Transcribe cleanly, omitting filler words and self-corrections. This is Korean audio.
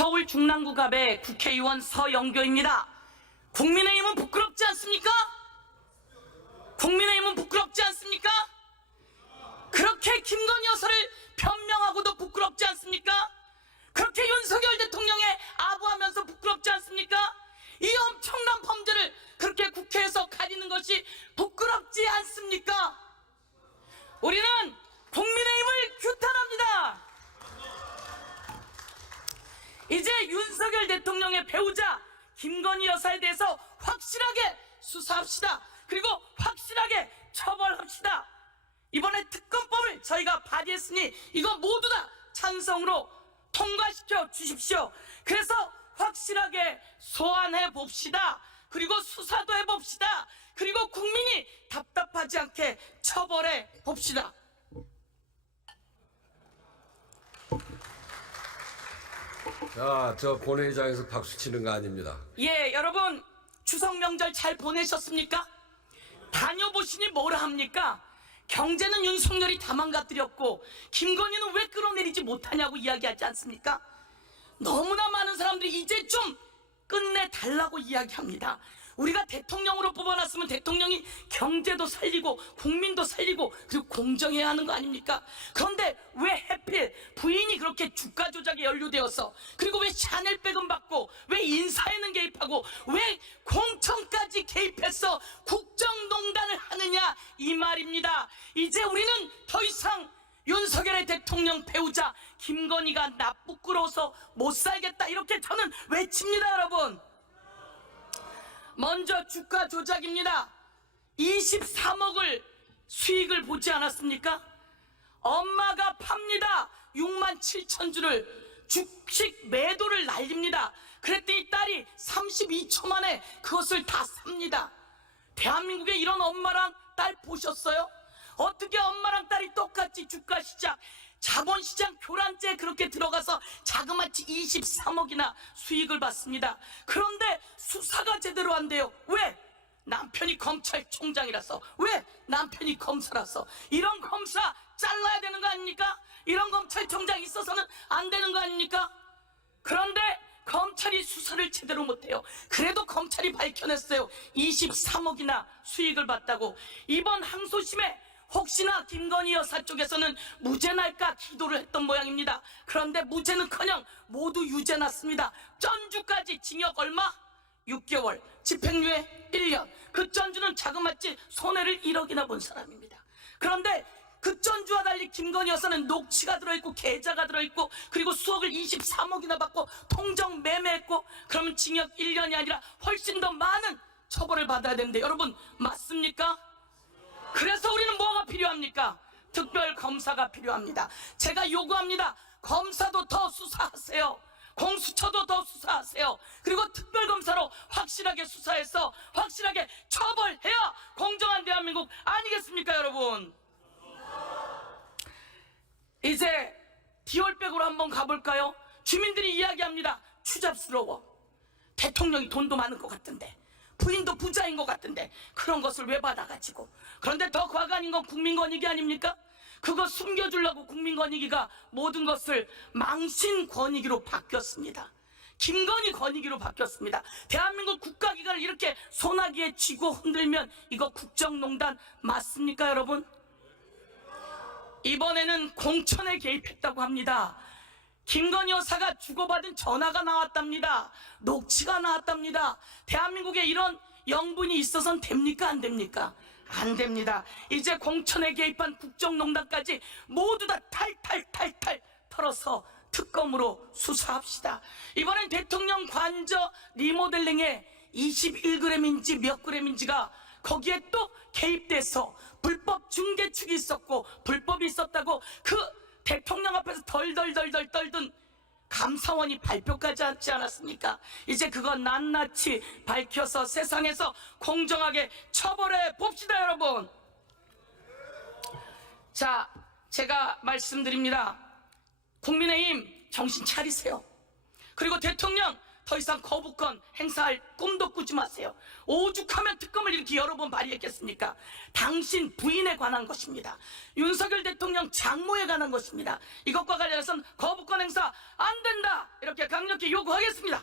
서울 중랑구갑의 국회의원 서영교입니다. 국민의힘은 부끄럽지 않습니까? 국민의힘은 부끄럽지 않습니까? 그렇게 김건희 여사를 변명하고도 부끄럽지 않습니까? 그렇게 윤석열 대통령에 아부하면서 부끄럽지 않습니까? 이 엄청난 범죄를 그렇게 국회에서 가리는 것이 부끄럽지 않습니까? 우리는 국민의힘을 규탄합니다. 이제 윤석열 대통령의 배우자 김건희 여사에 대해서 확실하게 수사합시다. 그리고 확실하게 처벌합시다. 이번에 특검법을 저희가 발의했으니 이거 모두 다 찬성으로 통과시켜 주십시오. 그래서 확실하게 소환해 봅시다. 그리고 수사도 해봅시다. 그리고 국민이 답답하지 않게 처벌해 봅시다. 자, 저 본회의장에서 박수 치는 거 아닙니다. 예, 여러분 추석 명절 잘 보내셨습니까? 다녀보시니 뭐라 합니까? 경제는 윤석열이 다 망가뜨렸고 김건희는 왜 끌어내리지 못하냐고 이야기하지 않습니까? 너무나 많은 사람들이 이제 좀 끝내달라고 이야기합니다. 우리가 대통령으로 뽑아놨으면 대통령이 경제도 살리고 국민도 살리고 그리고 공정해야 하는 거 아닙니까? 그런데 왜 하필 부인이 그렇게 주가 조작에 연루되어서, 그리고 왜 샤넬백은 받고, 왜 인사에는 개입하고, 왜 공천까지 개입해서 국정농단을 하느냐 이 말입니다. 이제 우리는 더 이상 윤석열의 대통령 배우자 김건희가 나 부끄러워서 못 살겠다 이렇게 저는 외칩니다. 여러분, 먼저 주가 조작입니다. 23억을 수익을 보지 않았습니까? 엄마가 팝니다. 6만 7천 주를 주식 매도를 날립니다. 그랬더니 딸이 32초 만에 그것을 다 삽니다. 대한민국에 이런 엄마랑 딸 보셨어요? 어떻게 엄마랑 딸이 똑같이 주가 시장, 자본시장 교란죄에 그렇게 들어가서 자그마치 23억이나 수익을 받습니다. 그런데 수사가 제대로 안 돼요. 왜? 남편이 검찰총장이라서. 왜? 남편이 검사라서. 이런 검사 잘라야 되는 거 아닙니까? 이런 검찰총장 있어서는 안 되는 거 아닙니까? 그런데 검찰이 수사를 제대로 못해요. 그래도 검찰이 밝혀냈어요. 23억이나 수익을 봤다고. 이번 항소심에 혹시나 김건희 여사 쪽에서는 무죄 날까 기도를 했던 모양입니다. 그런데 무죄는커녕 모두 유죄 났습니다. 전주까지 징역 얼마? 6개월, 집행유예 1년. 그 전주는 자그마치 손해를 1억이나 본 사람입니다. 그런데 그 전주와 달리 김건희 여사는 녹취가 들어있고 계좌가 들어있고 그리고 수억을 23억이나 받고 통정 매매했고, 그러면 징역 1년이 아니라 훨씬 더 많은 처벌을 받아야 되는데 여러분 맞습니까? 그래서 우리는 뭐가 필요합니까? 특별검사가 필요합니다. 제가 요구합니다. 검사도 더 수사하세요. 공수처도 더 수사하세요. 그리고 특별검사로 확실하게 수사해서 확실하게 처벌해야 공정한 대한민국 아니겠습니까 여러분? 이제 디올백으로 한번 가볼까요? 주민들이 이야기합니다. 추잡스러워. 대통령이 돈도 많은 것 같은데, 부인도 부자인 것 같은데 그런 것을 왜 받아가지고. 그런데 더 과간인 건 국민권익위 아닙니까? 그거 숨겨주려고 국민권익위가 모든 것을 망신권익위로 바뀌었습니다. 김건희 권익위로 바뀌었습니다. 대한민국 국가기관을 이렇게 소나기에 쥐고 흔들면 이거 국정농단 맞습니까 여러분? 이번에는 공천에 개입했다고 합니다. 김건희 여사가 주고받은 전화가 나왔답니다. 녹취가 나왔답니다. 대한민국에 이런 영분이 있어서는 됩니까 안 됩니까? 안 됩니다. 이제 공천에 개입한 국정농단까지 모두 다 탈탈탈탈 털어서 특검으로 수사합시다. 이번엔 대통령 관저 리모델링에 21g인지 몇 g인지가 거기에 또 개입돼서 불법 중개축이 있었고 불법이 있었다고 그 대통령 앞에서 덜덜덜덜 떨던 감사원이 발표까지 하지 않았습니까? 이제 그건 낱낱이 밝혀서 세상에서 공정하게 처벌해 봅시다 여러분. 자, 제가 말씀드립니다. 국민의힘 정신 차리세요. 그리고 대통령 더 이상 거부권 행사할 꿈도 꾸지 마세요. 오죽하면 특검을 이렇게 여러 번 발의했겠습니까? 당신 부인에 관한 것입니다. 윤석열 대통령 장모에 관한 것입니다. 이것과 관련해서는 거부권 행사 안 된다, 이렇게 강력히 요구하겠습니다.